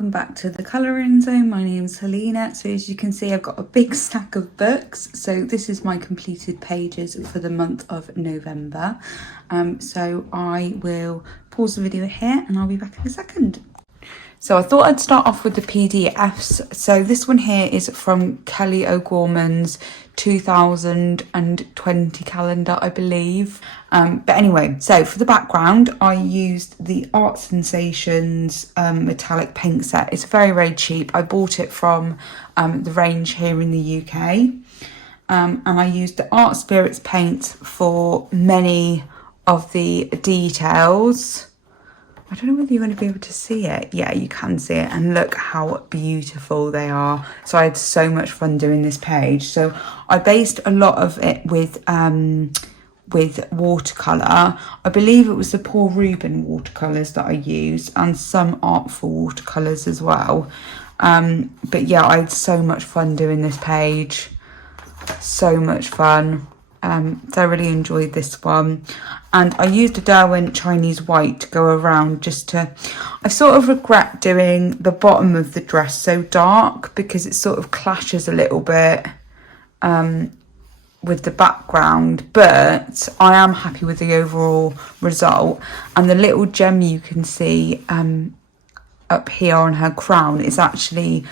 welcome back to the colouring zone. My name's Helena. So as you can see, I've got a big stack of books. So this is my completed pages for the month of November. So I will pause the video here and I'll be back in a second. So I thought I'd start off with the PDFs. So this one here is from Kelly O'Gorman's 2020 calendar, I believe. But anyway, so for the background, I used the Art Sensations metallic paint set. It's very, very cheap. I bought it from the range here in the UK. And I used the Art Spirits paint for many of the details. I don't know whether you're going to be able to see it. Yeah, you can see it. And look how beautiful they are. So I had so much fun doing this page. So I based a lot of it with watercolour. I believe it was the Paul Rubin watercolours that I used and some Artful watercolours as well. But yeah, I had so much fun doing this page. So much fun. Thoroughly enjoyed this one, and I used a Derwent Chinese white to go around just to, I sort of regret doing the bottom of the dress so dark because it sort of clashes a little bit with the background, but I am happy with the overall result. And the little gem you can see up here on her crown is actually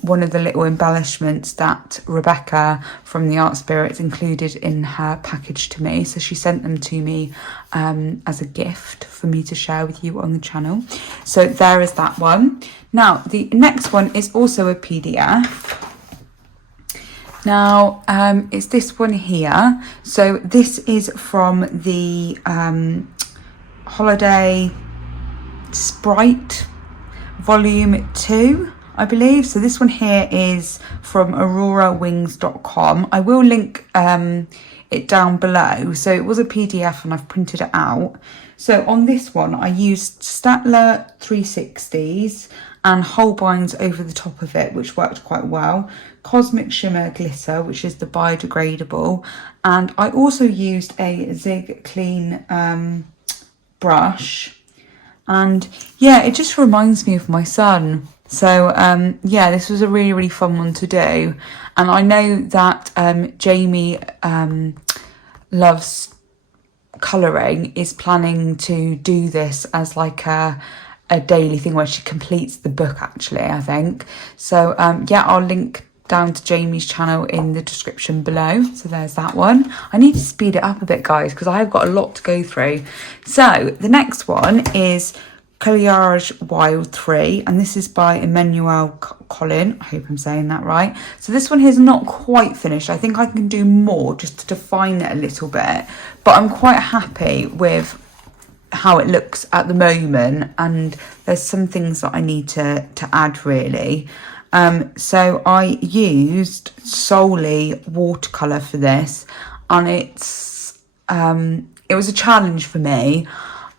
one of the little embellishments that Rebecca from the Art Spirits included in her package to me. So she sent them to me as a gift for me to share with you on the channel. So there is that one. Now, the next one is also a PDF. Now, it's this one here. So this is from the Holiday Sprite Volume 2. I believe. So this one here is from aurorawings.com. I will link it down below. So it was a PDF and I've printed it out. So on this one, I used Staedtler 360s and Holbein's over the top of it, which worked quite well. Cosmic Shimmer Glitter, which is the biodegradable. And I also used a Zig Clean brush. And yeah, it just reminds me of my son. So, yeah, this was a really, really fun one to do. And I know that Jamie Loves Colouring is planning to do this as like a daily thing where she completes the book, actually, I think. So, yeah, I'll link down to Jamie's channel in the description below. So there's that one. I need to speed it up a bit, guys, because I have got a lot to go through. So the next one is Colliarage Wild 3, and this is by Emmanuel Collin. I hope I'm saying that right. So this one here is not quite finished. I think I can do more just to define it a little bit, but I'm quite happy with how it looks at the moment, and there's some things that I need to add really. So I used solely watercolour for this, and it was a challenge for me.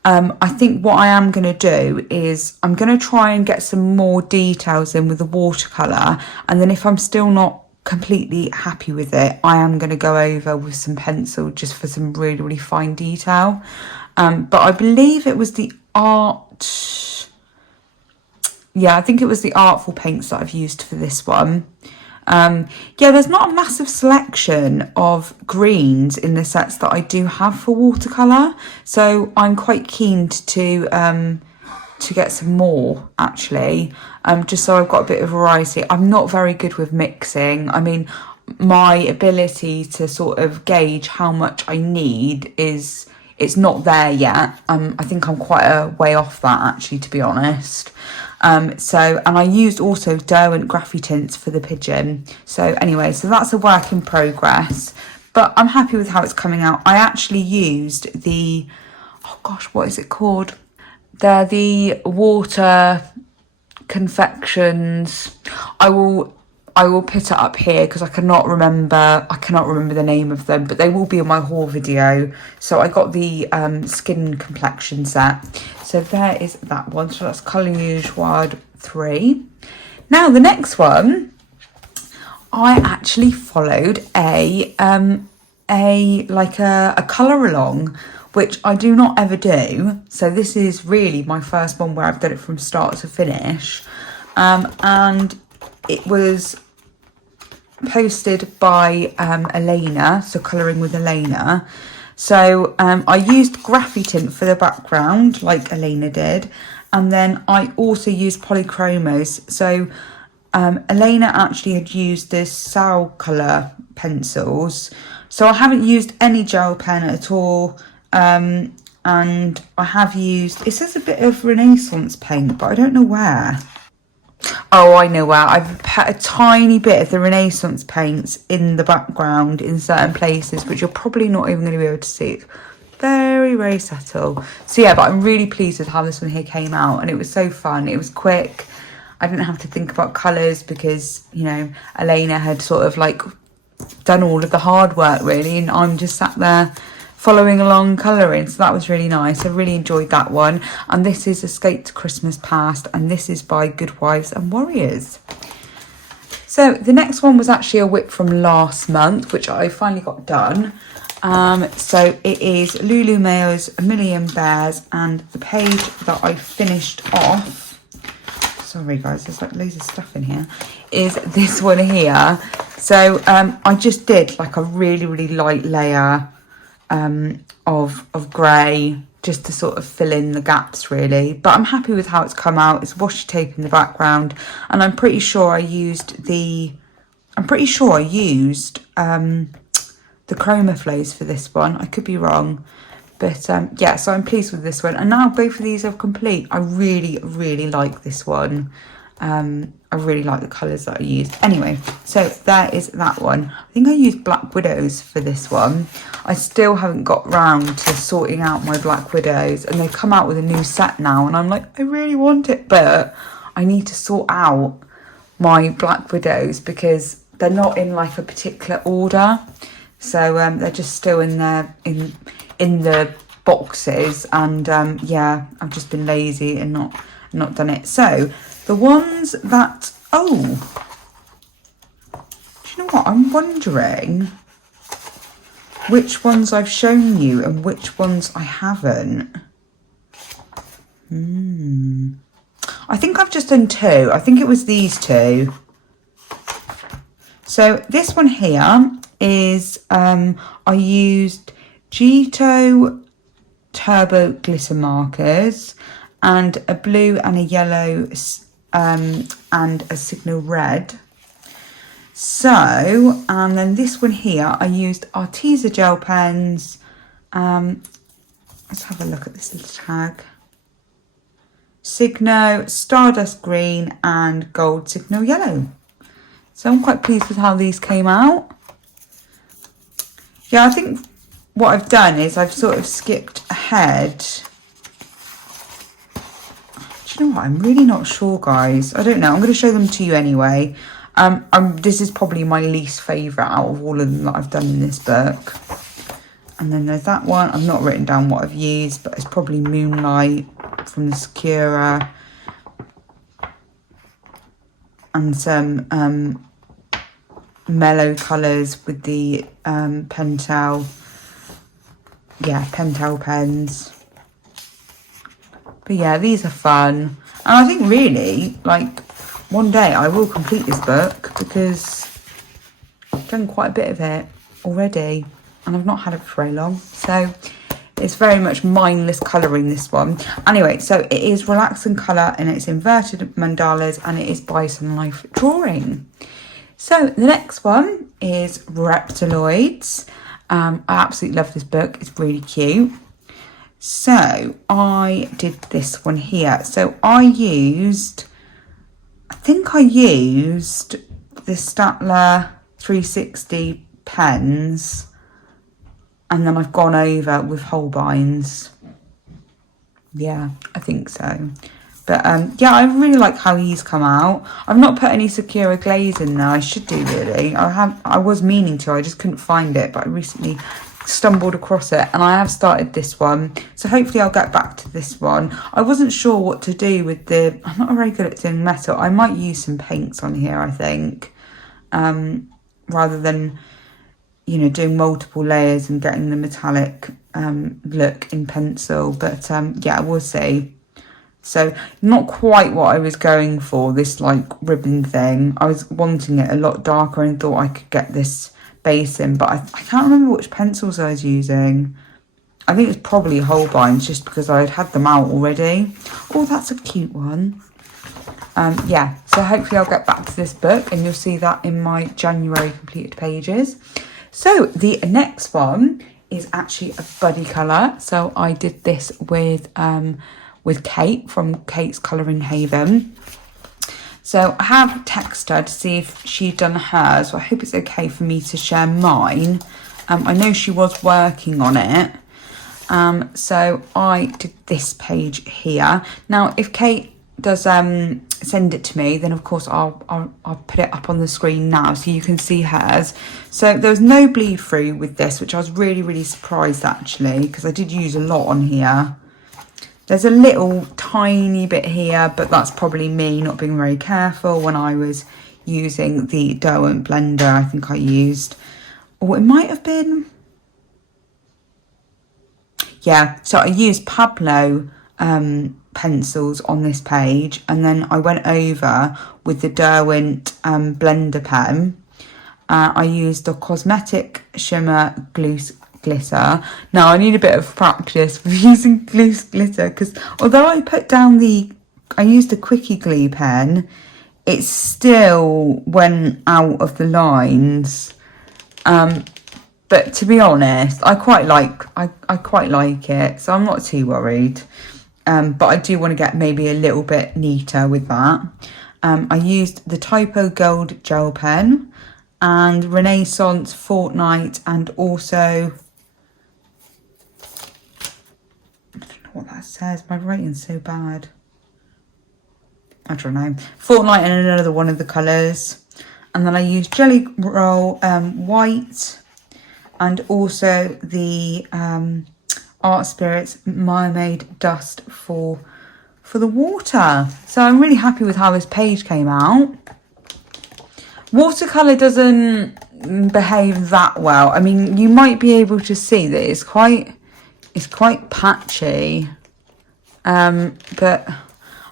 I think what I am going to do is I'm going to try and get some more details in with the watercolour, and then if I'm still not completely happy with it, I am going to go over with some pencil just for some really, really fine detail. But I believe it was the art... Yeah, I think it was the Artful paints that I've used for this one. Yeah, there's not a massive selection of greens in the sets that I do have for watercolour, so I'm quite keen to get some more actually, just so I've got a bit of variety. I'm not very good with mixing. I mean, my ability to sort of gauge how much I need it's not there yet. I think I'm quite a way off that actually, to be honest. And I used also Derwent Graphy Tints for the pigeon. So anyway, so that's a work in progress, but I'm happy with how it's coming out. I actually used the, oh gosh, what is it called? They're the water confections. I will put it up here because I cannot remember the name of them, but they will be in my haul video. So I got the skin complexion set. So there is that one. So that's Colliarage Wild 3. Now the next one, I actually followed a colour along, which I do not ever do. So this is really my first one where I've done it from start to finish. and it was posted by Elena, so Colouring with Elena. So I used graphy tint for the background like Elena did, and then I also used polychromos. So Elena actually had used this Sao colour pencils, so I haven't used any gel pen at all, and I have used, it says a bit of Renaissance paint, but I don't know where. Oh, I know where. I've put a tiny bit of the Renaissance paints in the background in certain places, which you're probably not even going to be able to see. It's very, very subtle. So yeah, but I'm really pleased with how this one here came out, and it was so fun. It was quick. I didn't have to think about colours because, you know, Elena had sort of like done all of the hard work really, and I'm just sat there following along colouring, so that was really nice. I really enjoyed that one. And this is Escape to Christmas Past, and this is by Good Wives and Warriors. So the next one was actually a whip from last month, which I finally got done. So it is Lulu Mayo's A Million Bears, and the page that I finished off, sorry guys, there's like loads of stuff in here, is this one here. So I just did like a really, really light layer of grey just to sort of fill in the gaps really, but I'm happy with how it's come out. It's washi tape in the background, and I'm pretty sure I used the chroma flows for this one. I could be wrong, but yeah, so I'm pleased with this one, and now both of these are complete. I really, really like this one. I really like the colours that I used. Anyway, so there is that one. I think I used Black Widows for this one. I still haven't got round to sorting out my Black Widows, and they've come out with a new set now, and I'm like, I really want it, but I need to sort out my Black Widows because they're not in like a particular order. So they're just still in there in the boxes, and yeah, I've just been lazy and not done it. So the ones that, oh, do you know what? I'm wondering which ones I've shown you and which ones I haven't. I think I've just done two. I think it was these two. So this one here is, I used Gito Turbo Glitter Markers and a blue and a yellow and a signal red. So, and then this one here, I used Arteza gel pens. Let's have a look at this little tag. Signo, Stardust Green and Gold Signal Yellow. So I'm quite pleased with how these came out. Yeah, I think what I've done is I've sort of skipped ahead. Do you know what? I'm really not sure, guys. I don't know. I'm going to show them to you anyway. This is probably my least favourite out of all of them that I've done in this book. And then there's that one. I've not written down what I've used, but it's probably Moonlight from the Sakura. And some mellow colours with the Pentel. Yeah, Pentel pens. But yeah, these are fun. And I think really, like, one day I will complete this book because I've done quite a bit of it already. And I've not had it for very long. So it's very much mindless colouring, this one. Anyway, so it is Relax and Colour, and it's inverted mandalas, and it is by Sun Life Drawing. So the next one is Raptor Lloyds. I absolutely love this book. It's really cute. So I did this one here. So I think I used the Statler 360 pens, and then I've gone over with Holbein's. Yeah, I think so. But yeah, I really like how he's come out. I've not put any Sakura glaze in there. I should do really. I was meaning to. I just couldn't find it, but I recently stumbled across it, and I have started this one. So hopefully I'll get back to this one. I wasn't sure what to do with the. I'm not very good at doing metal. I might use some paints on here, I think, rather than, you know, doing multiple layers and getting the metallic look in pencil. But yeah, we'll see. So not quite what I was going for, this like ribbon thing. I was wanting it a lot darker and thought I could get this base in, but I can't remember which pencils I was using. I think it's probably Holbein's, just because I had them out already. Oh, that's a cute one. Yeah, so hopefully I'll get back to this book and you'll see that in my January completed pages. So the next one is actually a buddy colour. So I did this with Kate from Kate's Colouring Haven. So I have texted her to see if she'd done hers. So I hope it's okay for me to share mine. I know she was working on it. So I did this page here. Now, if Kate does send it to me, then of course I'll put it up on the screen now so you can see hers. So there was no bleed through with this, which I was really surprised actually, because I did use a lot on here. There's a little tiny bit here, but that's probably me not being very careful when I was using the Derwent blender. I think I used, or it might have been, yeah, so I used Pablo pencils on this page, and then I went over with the Derwent blender pen. I used the Cosmetic Shimmer Glitter. Now I need a bit of practice with using loose glitter, because although I put down I used the Quickie Glue pen, it still went out of the lines. But to be honest, I quite like it, so I'm not too worried. But I do want to get maybe a little bit neater with that. I used the Typo Gold gel pen and Renaissance Fortnite, and also, I don't know what that says, my writing's so bad. I don't know. Fortnite and another one of the colours. And then I used Jelly Roll White, and also the Art Spirits Mermaid Dust for the water. So I'm really happy with how this page came out. Watercolour doesn't behave that well. I mean, you might be able to see that it's quite patchy. But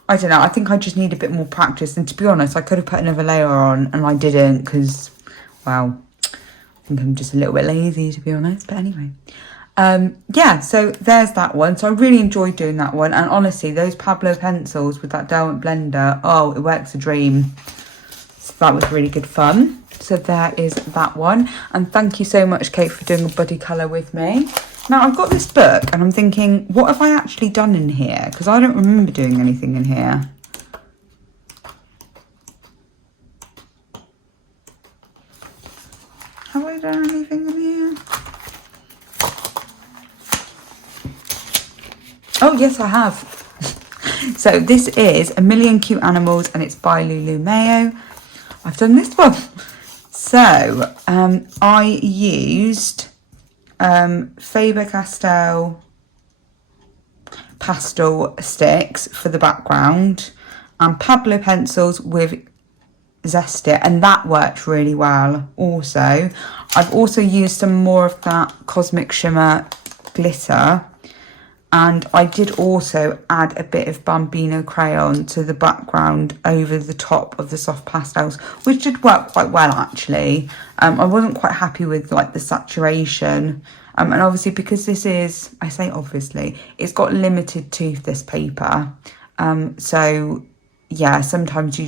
I don't know, I think I just need a bit more practice. And to be honest, I could have put another layer on and I didn't, because, well, I think I'm just a little bit lazy, to be honest. But anyway, yeah, so there's that one. So I really enjoyed doing that one. And honestly, those Pablo pencils with that Derwent blender, oh, it works a dream. So that was really good fun. So there is that one. And thank you so much, Kate, for doing a buddy colour with me. Now, I've got this book and I'm thinking, what have I actually done in here? Because I don't remember doing anything in here. Have I done anything in here? Oh, yes, I have. So this is A Million Cute Animals and it's by Lulu Mayo. I've done this one. So I used Faber-Castell pastel sticks for the background and Pablo pencils with Zest-It, and that worked really well. Also, I've also used some more of that Cosmic Shimmer glitter, and I did also add a bit of Bambino crayon to the background over the top of the soft pastels, which did work quite well actually. I wasn't quite happy with like the saturation, and obviously because this is, I say obviously, it's got limited tooth, this paper, so yeah, sometimes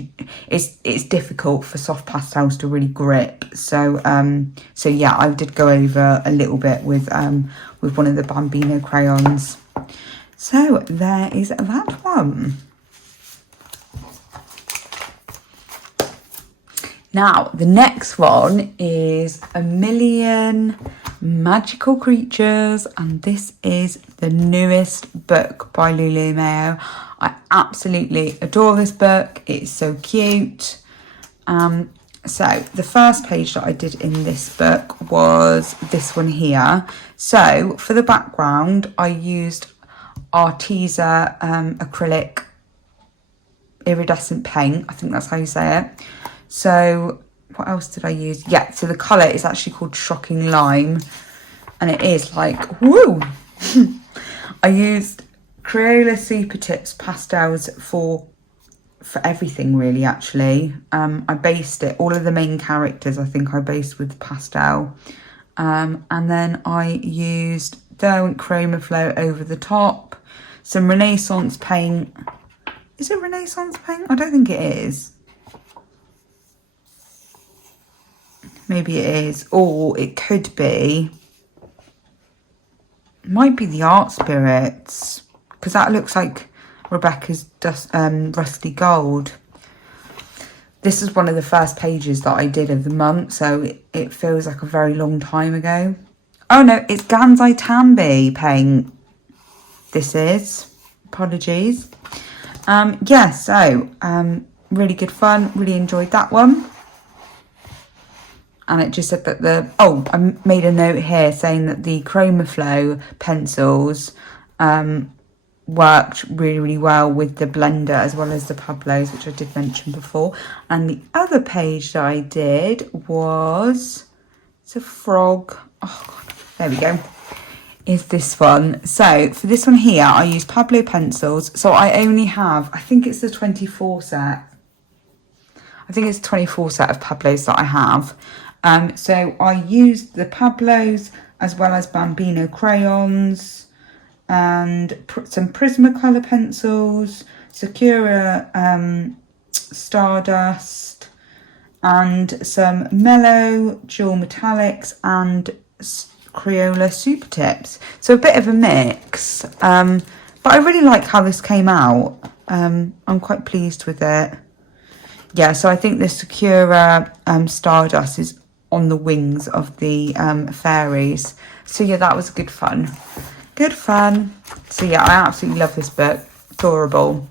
it's difficult for soft pastels to really grip. So so yeah, I did go over a little bit with one of the Bambino crayons. So there is that one. Now the next one is A Million Magical Creatures, and this is the newest book by Lulu Mayo. I absolutely adore this book. It's so cute. So the first page that I did in this book was this one here. So for the background, I used Arteza acrylic iridescent paint. I think that's how you say it. So what else did I use? Yeah, so the colour is actually called Shocking Lime, and it is like, woo! I used Crayola Super Tips pastels for everything really, actually. I based it, all of the main characters I think I based with pastel. And then I used Derwent Chroma Flow over the top, some Renaissance paint. Is it Renaissance paint? I don't think it is. Maybe it is, or it could be. It might be the Art Spirits, because that looks like Rebecca's Rusty Gold. This is one of the first pages that I did of the month, so it feels like a very long time ago. Oh no, it's Gansai Tambi paint. This is. Apologies. Yeah, so really good fun. Really enjoyed that one. And it just said that I made a note here saying that the Chroma Flow pencils worked really, really well with the blender as well as the Pablos, which I did mention before. And the other page that I did was, it's a frog. Oh God, there we go. Is this one. So for this one here, I use Pablo pencils. So I only have, I think it's the 24 set. I think it's 24 set of Pablos that I have. So I used the Pablos as well as Bambino crayons and some Prismacolor pencils, Sakura Stardust, and some Mellow Dual Metallics and Crayola Super Tips. So a bit of a mix. But I really like how this came out. I'm quite pleased with it. Yeah, so I think the Sakura Stardust is on the wings of the fairies. So yeah, that was good fun. Good fun. So yeah, I absolutely love this book. Adorable.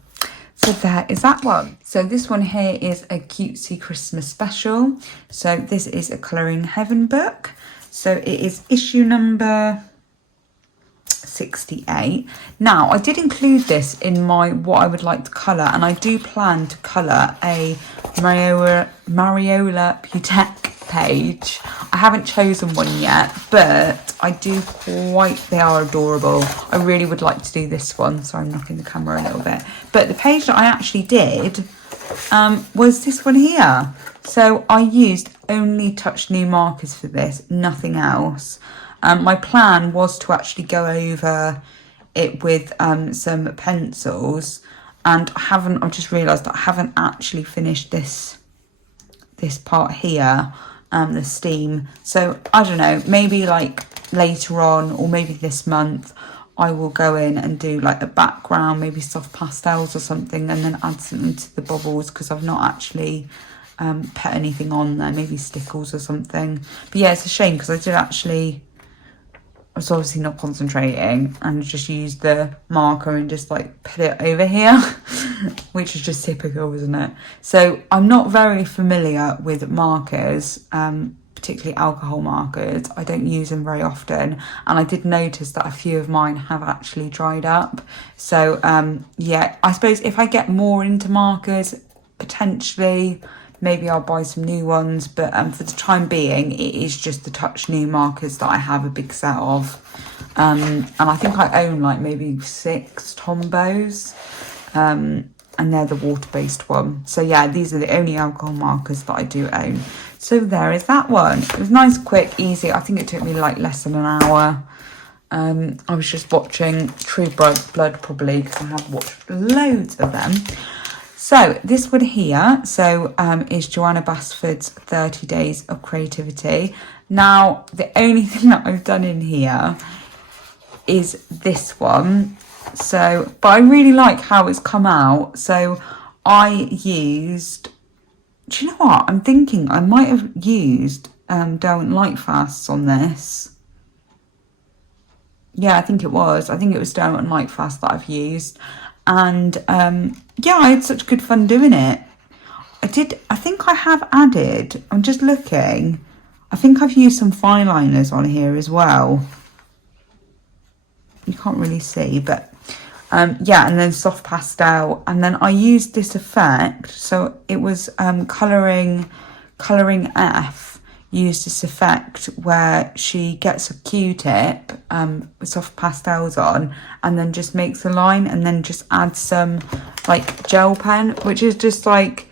So there is that one. So this one here is a cutesy Christmas special. So this is a Colouring Heaven book. So it is issue number 68. Now, I did include this in my what I would like to colour, and I do plan to colour a Mariola Putek page. I haven't chosen one yet, but I do they are adorable. I really would like to do this one. Sorry, I'm knocking the camera a little bit. But the page that I actually did was this one here. So I used only Touch New markers for this, nothing else. My plan was to actually go over it with some pencils, and I've just realised that I haven't actually finished this part here, the steam. So I don't know, maybe like later on, or maybe this month, I will go in and do like a background, maybe soft pastels or something, and then add something to the bubbles, because I've not actually put anything on there, maybe stickles or something. But yeah, it's a shame, because I was obviously not concentrating and just used the marker and just like put it over here, which is just typical, isn't it? So I'm not very familiar with markers, particularly alcohol markers. I don't use them very often, and I did notice that a few of mine have actually dried up. So yeah, I suppose if I get more into markers, potentially maybe I'll buy some new ones, but for the time being, it is just the Touch New markers that I have a big set of. And I think I own like maybe 6 Tombos, and they're the water-based one. So yeah, these are the only alcohol markers that I do own. So there is that one. It was nice, quick, easy. I think it took me like less than an hour. I was just watching True Blood probably, because I have watched loads of them. So this one here, is Joanna Basford's 30 Days of Creativity. Now, the only thing that I've done in here is this one. So, but I really like how it's come out. So I used, do you know what? I'm thinking I might have used Derwent Lightfasts on this. Yeah, I think it was. I think it was Derwent Lightfast that I've used. And yeah, I had such good fun doing it. I think I have added, I'm just looking, I think I've used some fine liners on here as well. You can't really see, but yeah, and then soft pastel. And then I used this effect. So it was Colouring F used this effect where she gets a Q-tip soft pastels on, and then just makes a line, and then just add some like gel pen, which is just like,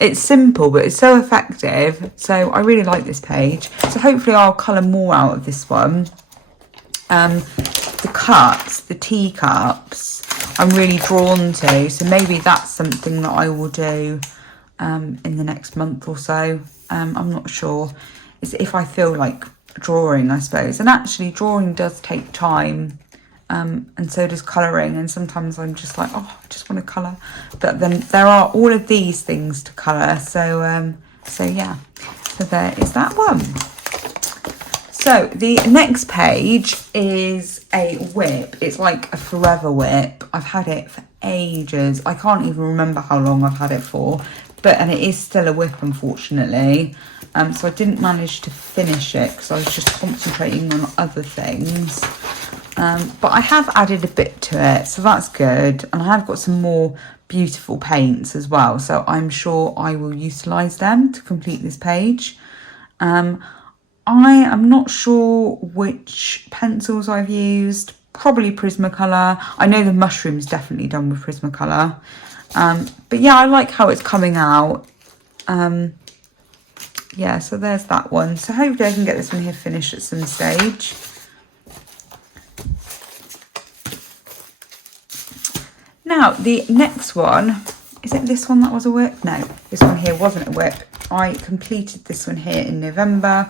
it's simple but it's so effective. So I really like this page. So hopefully I'll colour more out of this one. The cups, the teacups, I'm really drawn to, so maybe that's something that I will do in the next month or so. I'm not sure. It's if I feel like drawing, I suppose. And actually drawing does take time, and so does colouring, and sometimes I'm just like, oh, I just want to colour, but then there are all of these things to colour. So yeah, so there is that one. So the next page is a whip. It's like a forever whip. I've had it for ages. I can't even remember how long I've had it for, and it is still a whip, unfortunately. So I didn't manage to finish it because I was just concentrating on other things. But I have added a bit to it, so that's good. And I have got some more beautiful paints as well, so I'm sure I will utilise them to complete this page. I am not sure which pencils I've used. Probably Prismacolor. I know the mushroom's definitely done with Prismacolor. But yeah, I like how it's coming out. Yeah, so there's that one. So hopefully I can get this one here finished at some stage. Now, the next one, is it this one that was a whip? No, this one here wasn't a whip. I completed this one here in November.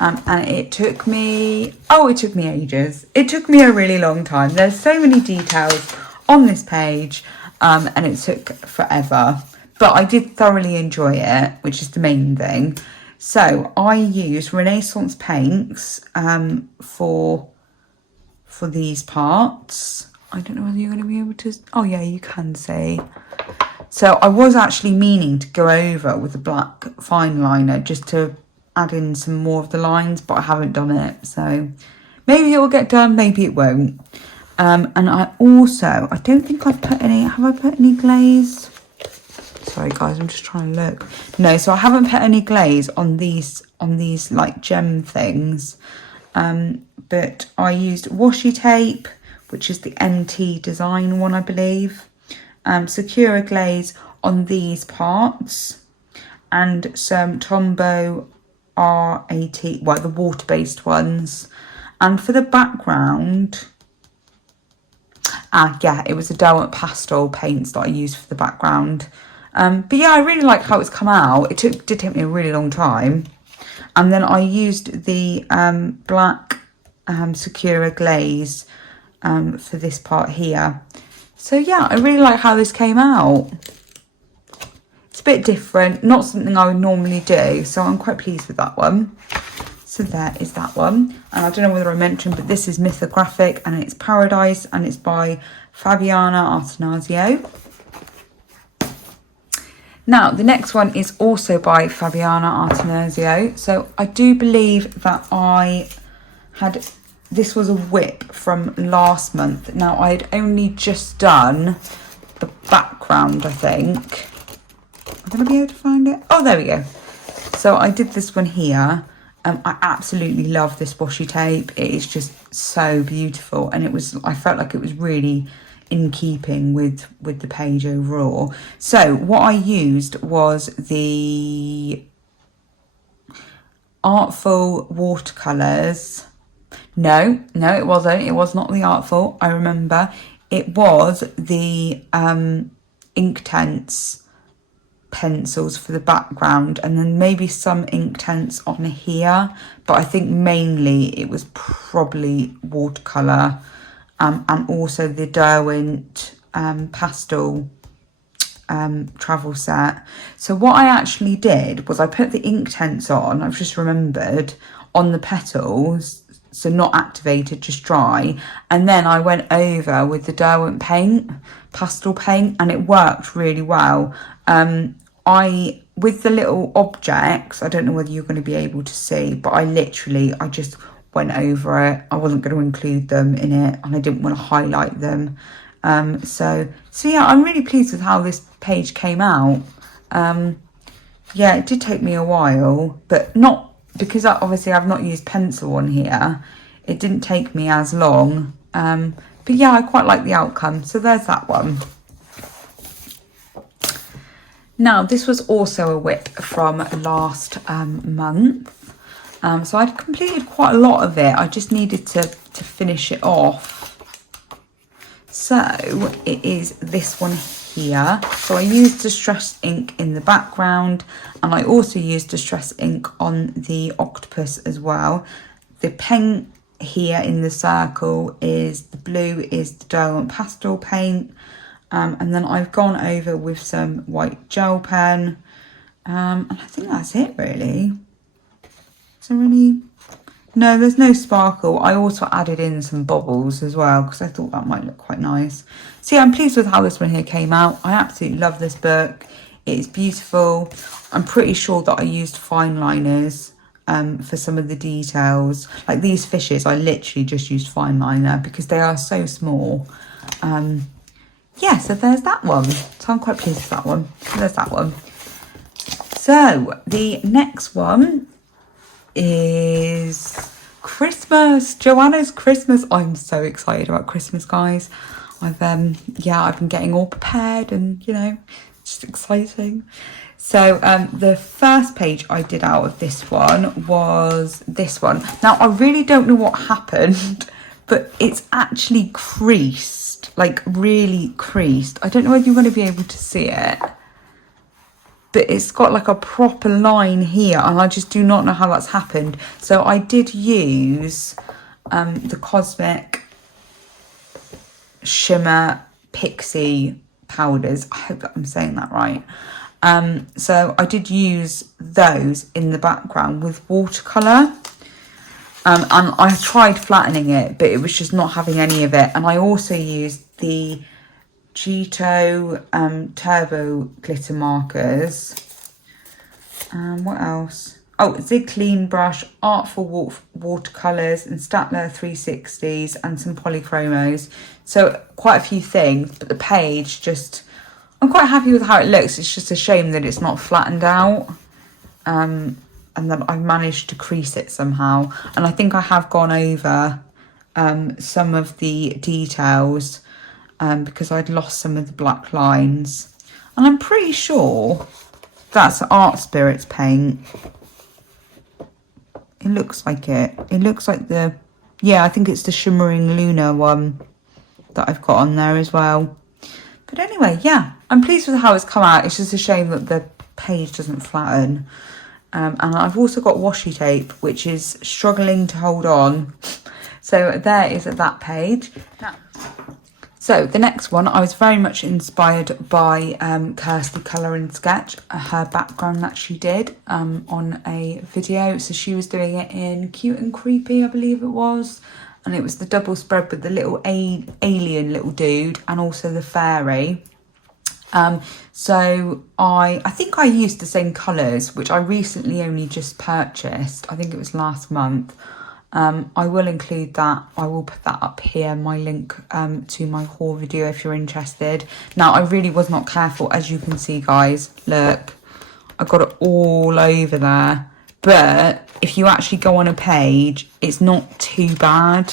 And it took me ages. It took me a really long time. There's so many details on this page, and it took forever. But I did thoroughly enjoy it, which is the main thing. So I used Renaissance paints for these parts. I don't know whether you're going to be able to... Oh, yeah, you can see. So I was actually meaning to go over with a black fine liner just to add in some more of the lines, but I haven't done it, so maybe it will get done, maybe it won't. And I don't think I've put any, have I put any glaze? Sorry guys, I'm just trying to look. No, so I haven't put any glaze on these like gem things, but I used washi tape, which is the MT design one, I believe, Sakura glaze on these parts, and some Tombow R80, well, the water-based ones. And for the background, yeah, it was the Derwent pastel paints that I used for the background. But yeah, I really like how it's come out. Did take me a really long time. And then I used the black Sakura glaze for this part here. So yeah, I really like how this came out. It's a bit different, not something I would normally do, so I'm quite pleased with that one. So there is that one. And I don't know whether I mentioned, but this is Mythographic, and it's Paradise, and it's by Fabiana Arseo. Now, the next one is also by Fabiana Arseo. So I do believe that this was a whip from last month. Now, I had only just done the background, I think. I'm going to be able to find it. Oh, there we go. So I did this one here. I absolutely love this washi tape. It is just so beautiful, and I felt like it was really in keeping with the page overall. So what I used was the Artful watercolours. No, it wasn't. It was not the Artful. I remember it was the Inktense pencils for the background, and then maybe some Inktense on here, but I think mainly it was probably watercolour, and also the Derwent pastel travel set. So what I actually did was I put the Inktense on, I've just remembered, on the petals, so not activated, just dry, and then I went over with the Derwent paint, pastel paint, and it worked really well. With the little objects, I don't know whether you're going to be able to see, but I just went over it. I wasn't going to include them in it, and I didn't want to highlight them. So yeah, I'm really pleased with how this page came out. Yeah, it did take me a while, but not because obviously I've not used pencil on here. it didn't take me as long. But yeah, I quite like the outcome. So there's that one. Now, this was also a whip from last month. So I'd completed quite a lot of it. I just needed to finish it off. So it is this one here. So I used Distress ink in the background, and I also used Distress ink on the octopus as well. The paint here in the circle is the blue, is the Derwent pastel paint, and then I've gone over with some white gel pen, and I think that's it really. Is there any? No, there's no sparkle. I also added in some bubbles as well because I thought that might look quite nice. So yeah, I'm pleased with how this one here came out. I absolutely love this book. It is beautiful. I'm pretty sure that I used fine liners for some of the details. Like these fishes, I literally just used fine liner because they are so small. Yeah, so there's that one. So I'm quite pleased with that one. So there's that one. So the next one is Christmas. Joanna's Christmas. I'm so excited about Christmas, guys. I've been getting all prepared and, you know, just exciting. So the first page I did out of this one was this one. Now, I really don't know what happened, but it's actually creased, like really creased. I don't know whether you're going to be able to see it, but it's got like a proper line here, and I just do not know how that's happened. So I did use the Cosmic Shimmer Pixie powders. I hope that I'm saying that right. So I did use those in the background with watercolour. And I tried flattening it, but it was just not having any of it. And I also used the Gito Turbo glitter markers. What else? Oh, Zig Clean brush, Artful watercolours, and Statler 360s, and some polychromos. So quite a few things, but the page just, I'm quite happy with how it looks. It's just a shame that it's not flattened out, and that I've managed to crease it somehow. And I think I have gone over some of the details because I'd lost some of the black lines. And I'm pretty sure that's Art Spirits paint. It looks like it. It looks like the, yeah, I think it's the Shimmering Lunar one that I've got on there as well. But anyway, yeah, I'm pleased with how it's come out. It's just a shame that the page doesn't flatten. And I've also got washi tape, which is struggling to hold on. So there is that page. Now, so the next one, I was very much inspired by Kirsty Colour and Sketch, her background that she did on a video. So she was doing it in Cute and Creepy, I believe it was. And it was the double spread with the little alien little dude and also the fairy. So I think I used the same colours, which I recently only just purchased. I think it was last month. I will include that. I will put that up here, my link to my haul video if you're interested. Now, I really was not careful, as you can see, guys. Look, I got it all over there. But if you actually go on a page, it's not too bad.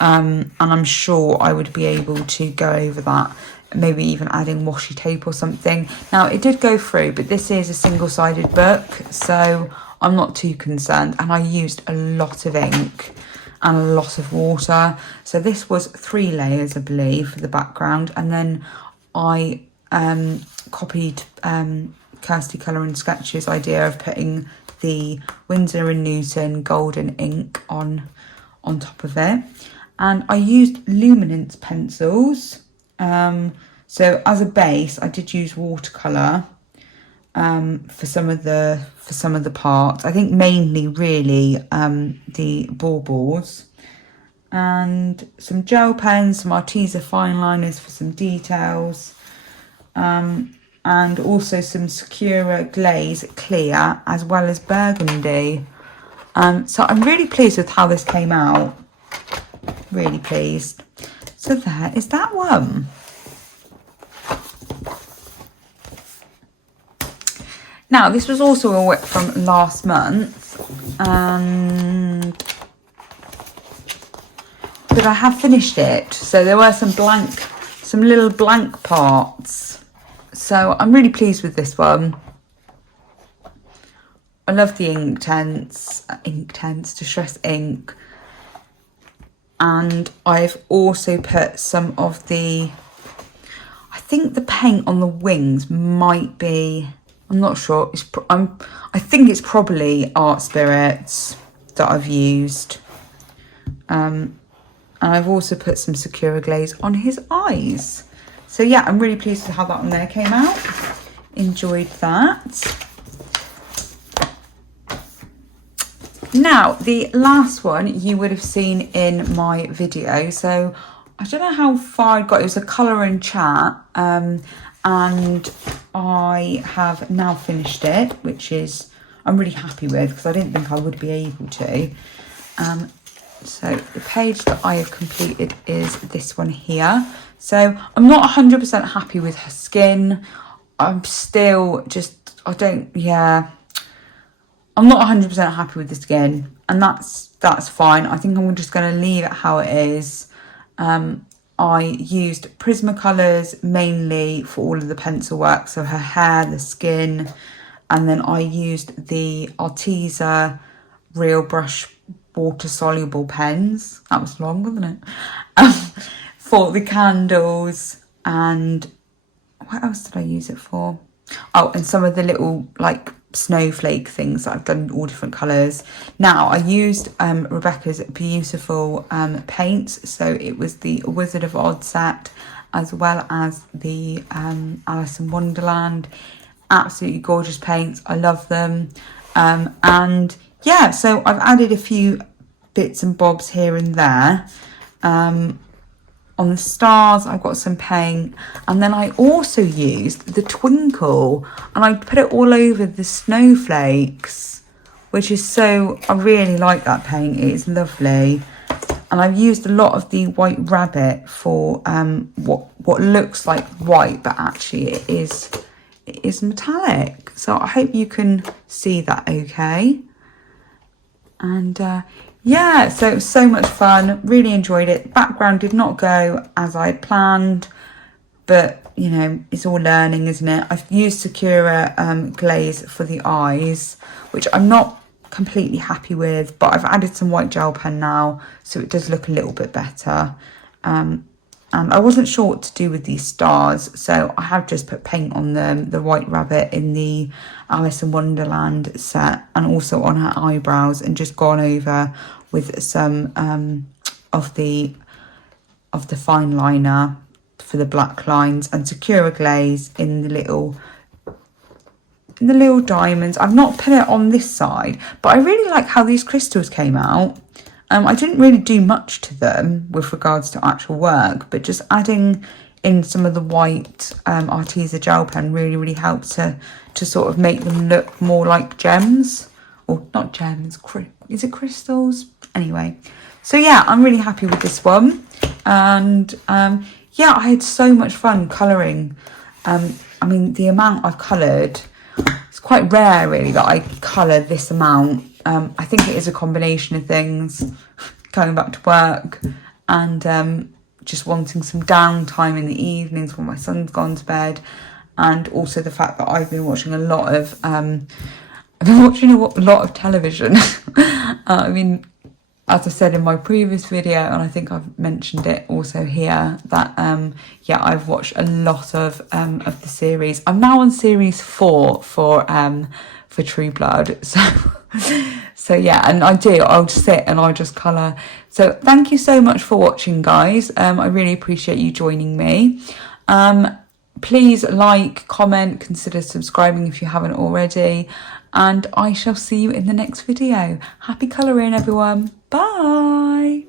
And I'm sure I would be able to go over that, maybe even adding washi tape or something. Now, it did go through, but this is a single-sided book, so I'm not too concerned. And I used a lot of ink and a lot of water. So this was 3 layers, I believe, for the background. And then I copied Kirsty Colour and Sketch's idea of putting the Winsor & Newton golden ink on top of it. And I used luminance pencils. So as a base, I did use watercolour for some of the parts. I think mainly really the baubles, and some gel pens, some Arteza fine liners for some details, and also some Sakura Glaze clear as well as burgundy. So I'm really pleased with how this came out. Really pleased. So there is that one. Now, this was also a whip from last month, and but I have finished it. So there were some little blank parts. So I'm really pleased with this one. I love the Distress ink. And I've also put some of the, I think the paint on the wings might be, I'm not sure, I think it's probably Art Spirits that I've used. And I've also put some Sakura glaze on his eyes. So yeah, I'm really pleased with how that one there came out. Enjoyed that. Now, the last one you would have seen in my video. So I don't know how far I got. It was a colour and chat. And I have now finished it, which is I'm really happy with because I didn't think I would be able to. So the page that I have completed is this one here. So I'm not 100% happy with her skin. I'm still just, I'm not 100% happy with the skin, and that's fine. I think I'm just going to leave it how it is. I used Prismacolors mainly for all of the pencil work, so her hair, the skin, and then I used the Arteza Real Brush water-soluble pens. That was long, wasn't it? For the candles, and what else did I use it for? Oh, and some of the little, like, snowflake things that I've done in all different colours. Now, I used Rebecca's beautiful paints. So it was the Wizard of Oz set as well as the Alice in Wonderland. Absolutely gorgeous paints. I love them. And yeah, so I've added a few bits and bobs here and there. On the stars, I've got some paint, and then I also used the twinkle, and I put it all over the snowflakes, which is so, I really like that paint. It is lovely. And I've used a lot of the white rabbit for what looks like white, but actually it is metallic. So I hope you can see that okay. And yeah, so it was so much fun, really enjoyed it. Background did not go as I planned, but you know, it's all learning, isn't it? I've used Sakura glaze for the eyes, which I'm not completely happy with, but I've added some white gel pen now, so it does look a little bit better. And I wasn't sure what to do with these stars, so I have just put paint on them, the white rabbit in the Alice in Wonderland set, and also on her eyebrows, and just gone over with some of the fine liner for the black lines, and Sakura glaze in the little diamonds. I've not put it on this side, but I really like how these crystals came out. I didn't really do much to them with regards to actual work, but just adding in some of the white Arteza gel pen really helped to sort of make them look more like gems. Or not gems, is it crystals? Anyway, so yeah, I'm really happy with this one. And yeah, I had so much fun colouring. I mean, the amount I've coloured, it's quite rare really that I colour this amount. I think it is a combination of things, going back to work and just wanting some downtime in the evenings when my son's gone to bed, and also the fact that I've been watching a lot of television. I mean, as I said in my previous video, and I think I've mentioned it also here, that yeah, I've watched a lot of the series. I'm now on series 4 for True Blood, so yeah, and I'll just sit and I'll just colour. So thank you so much for watching, guys. I really appreciate you joining me. Please like, comment, consider subscribing if you haven't already, and I shall see you in the next video. Happy colouring, everyone. Bye.